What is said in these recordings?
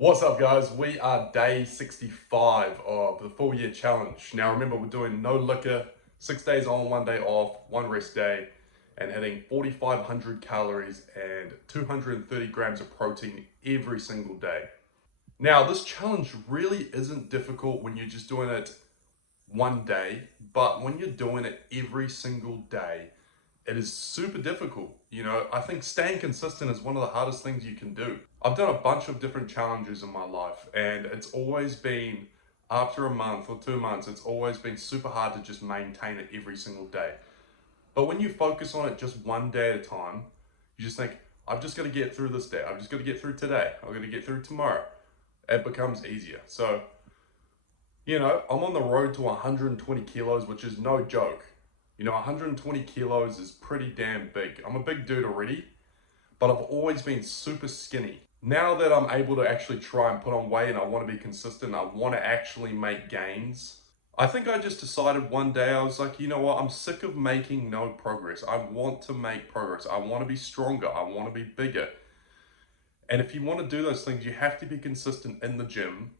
What's up, guys? We are day 65 of the full year challenge. Now remember, we're doing no liquor, 6 days on, 1 day off, one rest day, and hitting 4,500 calories and 230 grams of protein every single day. Now this challenge really isn't difficult when you're just doing it one day, but when you're doing it every single day, it is super difficult. I think staying consistent is one of the hardest things you can do. I've done a bunch of different challenges in my life, and it's always been after a month or 2 months, it's always been super hard to just maintain it every single day. But when you focus on it just one day at a time, you just think, I've just got to get through this day. I've just got to get through today. I'm going to get through tomorrow. It becomes easier. So, I'm on the road to 120 kilos, which is no joke. 120 kilos is pretty damn big. I'm a big dude already, but I've always been super skinny. Now that I'm able to actually try and put on weight and I want to be consistent, I want to actually make gains. I think I just decided one day, I was like, you know what? I'm sick of making no progress. I want to make progress. I want to be stronger. I want to be bigger. And if you want to do those things, you have to be consistent in the gym.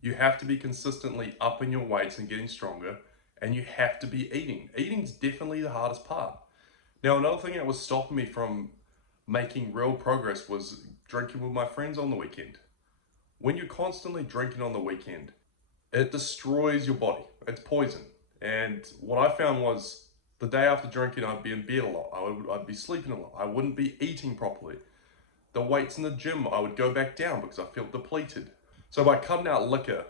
You have to be consistently upping your weights and getting stronger. And you have to be eating. Eating's definitely the hardest part. Now, another thing that was stopping me from making real progress was drinking with my friends on the weekend. When you're constantly drinking on the weekend, it destroys your body. It's poison. And what I found was the day after drinking, I'd be in bed a lot. I'd be sleeping a lot. I wouldn't be eating properly. The weights in the gym, I would go back down because I felt depleted. So by cutting out liquor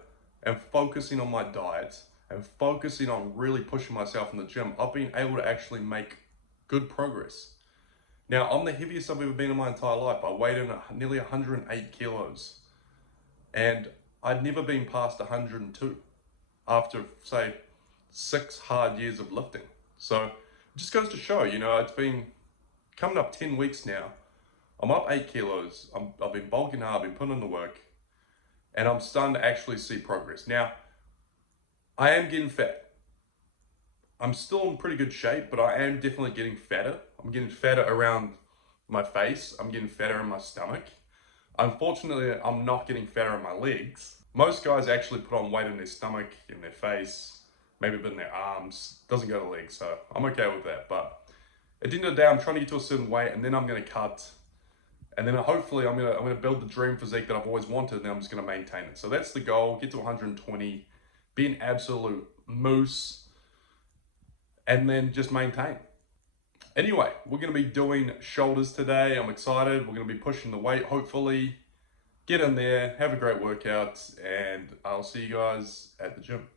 and focusing on my diet and focusing on really pushing myself in the gym, I've been able to actually make good progress. Now, I'm the heaviest I've ever been in my entire life. I weighed in nearly 108 kilos. And I'd never been past 102 after, say, 6 hard years of lifting. So it just goes to show, it's been coming up 10 weeks now. I'm up 8 kilos. I've been bulking hard, I've been putting in the work, and I'm starting to actually see progress. Now, I am getting fat. I'm still in pretty good shape, but I am definitely getting fatter. I'm getting fatter around my face. I'm getting fatter in my stomach. Unfortunately, I'm not getting fatter in my legs. Most guys actually put on weight in their stomach, in their face, maybe a bit in their arms. Doesn't go to legs, so I'm okay with that. But at the end of the day, I'm trying to get to a certain weight, and then I'm going to cut. And then hopefully I'm gonna build the dream physique that I've always wanted, and then I'm just gonna maintain it. So that's the goal, get to 120, be an absolute moose, and then just maintain. Anyway, we're gonna be doing shoulders today. I'm excited. We're gonna be pushing the weight, hopefully. Get in there, have a great workout, and I'll see you guys at the gym.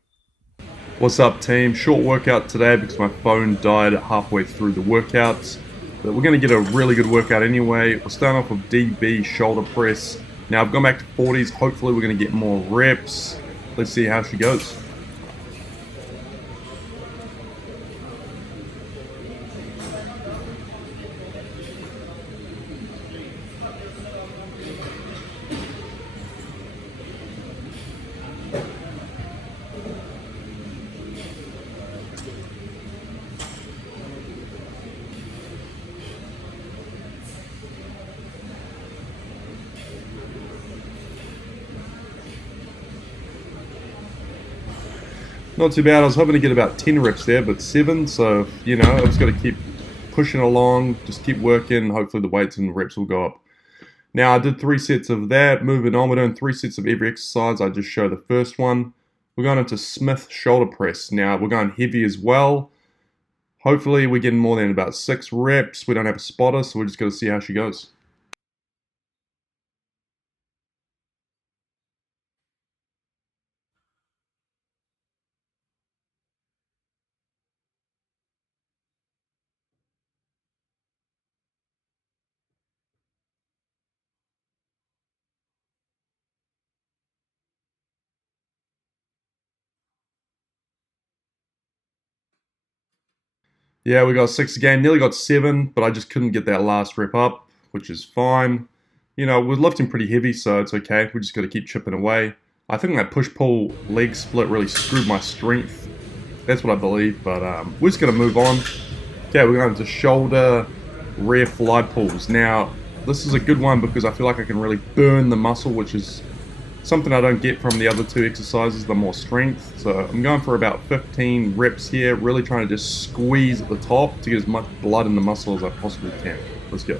What's up, team? Short workout today because my phone died halfway through the workouts. But we're going to get a really good workout anyway. We're starting off with DB shoulder press. Now I've gone back to 40s. Hopefully we're going to get more reps. Let's see how she goes. Not too bad. I was hoping to get about 10 reps there, but 7. So, I've just got to keep pushing along, just keep working. Hopefully the weights and reps will go up. Now, I did 3 sets of that. Moving on, we're doing 3 sets of every exercise. I just show the first one. We're going into Smith shoulder press. Now, we're going heavy as well. Hopefully we're getting more than about 6 reps. We don't have a spotter, so we're just going to see how she goes. Yeah, we got 6 again. Nearly got 7, but I just couldn't get that last rep up, which is fine. We're lifting pretty heavy, so it's okay. We just got to keep chipping away. I think that push-pull leg split really screwed my strength. That's what I believe, but we're just going to move on. Okay, we're going to shoulder rear fly pulls. Now, this is a good one because I feel like I can really burn the muscle, which is something I don't get from the other two exercises, the more strength. So I'm going for about 15 reps here, really trying to just squeeze at the top to get as much blood in the muscle as I possibly can. Let's go.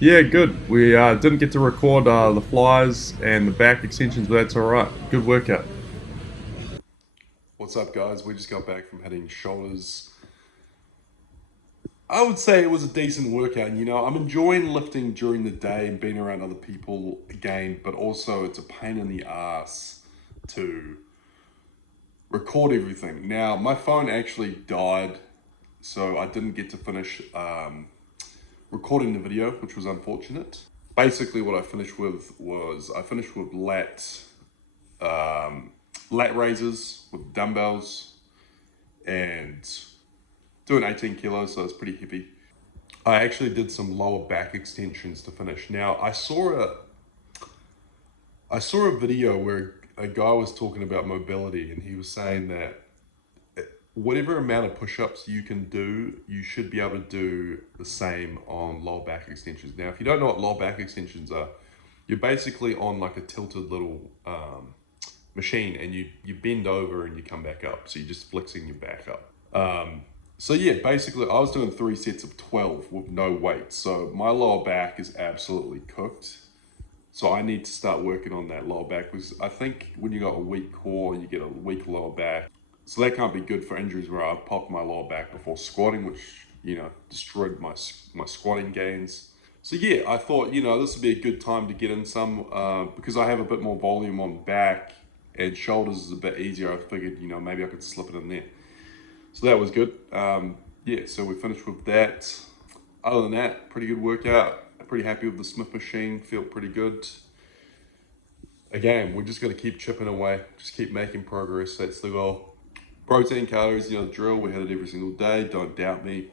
Yeah, good. We didn't get to record the flies and the back extensions, but that's all right. Good workout. What's up, guys? We just got back from hitting shoulders. I would say it was a decent workout. You know, I'm enjoying lifting during the day and being around other people again, but also it's a pain in the ass to record everything. Now, my phone actually died, so I didn't get to finish recording the video, which was unfortunate. Basically, what I finished with was lat raises with dumbbells and doing 18 kilos, so it's pretty heavy. I actually did some lower back extensions to finish. Now, I saw a video where a guy was talking about mobility, and he was saying that whatever amount of push-ups you can do, you should be able to do the same on lower back extensions. Now, if you don't know what lower back extensions are, you're basically on like a tilted little machine, and you bend over and you come back up. So you're just flexing your back up. So yeah, basically I was doing 3 sets of 12 with no weight. So my lower back is absolutely cooked. So I need to start working on that lower back, because I think when you got a weak core, you get a weak lower back. So that can't be good for injuries where I popped my lower back before squatting, which, you know, destroyed my squatting gains. So yeah, I thought, you know, this would be a good time to get in some, because I have a bit more volume on back and shoulders is a bit easier. I figured, you know, maybe I could slip it in there. So that was good. Yeah, so we finished with that. Other than that, pretty good workout. Pretty happy with the Smith machine, feel pretty good. Again, we're just gonna keep chipping away, just keep making progress, that's the goal. Protein, calories, you know the drill, we hit it every single day, don't doubt me.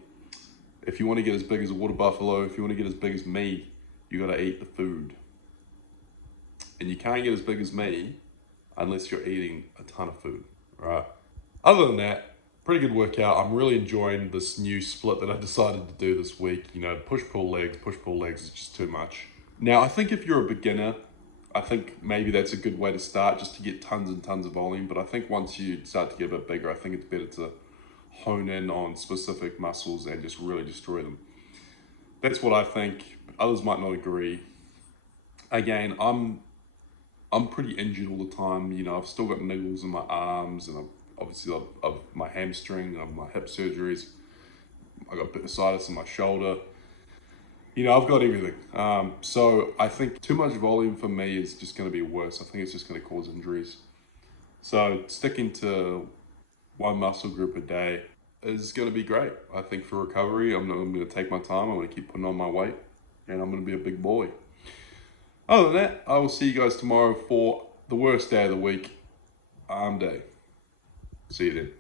If you wanna get as big as a water buffalo, if you wanna get as big as me, you gotta eat the food. And you can't get as big as me unless you're eating a ton of food, all right? Other than that, pretty good workout. I'm really enjoying this new split that I decided to do this week. You know, push-pull legs is just too much. Now, I think if you're a beginner, I think maybe that's a good way to start, just to get tons and tons of volume. But I think once you start to get a bit bigger, I think it's better to hone in on specific muscles and just really destroy them. That's what I think. Others might not agree. Again, I'm pretty injured all the time. You know, I've still got niggles in my arms, and I've my hamstring, and my hip surgeries. I got bursitis in my shoulder. You know, I've got everything. So I think too much volume for me is just going to be worse. I think it's just going to cause injuries. So sticking to one muscle group a day is going to be great. I think for recovery, I'm going to take my time. I'm going to keep putting on my weight, and I'm going to be a big boy. Other than that, I will see you guys tomorrow for the worst day of the week, arm day. See you then.